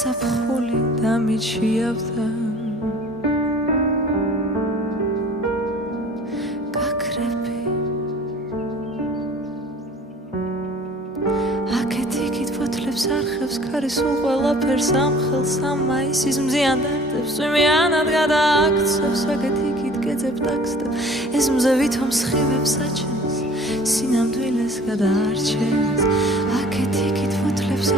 გასაფხული დამიჩიავდა გაქრები აქეთ-იქით ფოთლებს არხევს ქარი სულ ყველაფერს ამხელს ამ მაისის მზიანდარდებს წვიმიანად გადააქცევს აქეთ-იქით გეძებ ტაქსტებს ეს მზე ვითომ სხივებს აჩენს სინამდვილეს გადაარჩენს აქეთ-იქით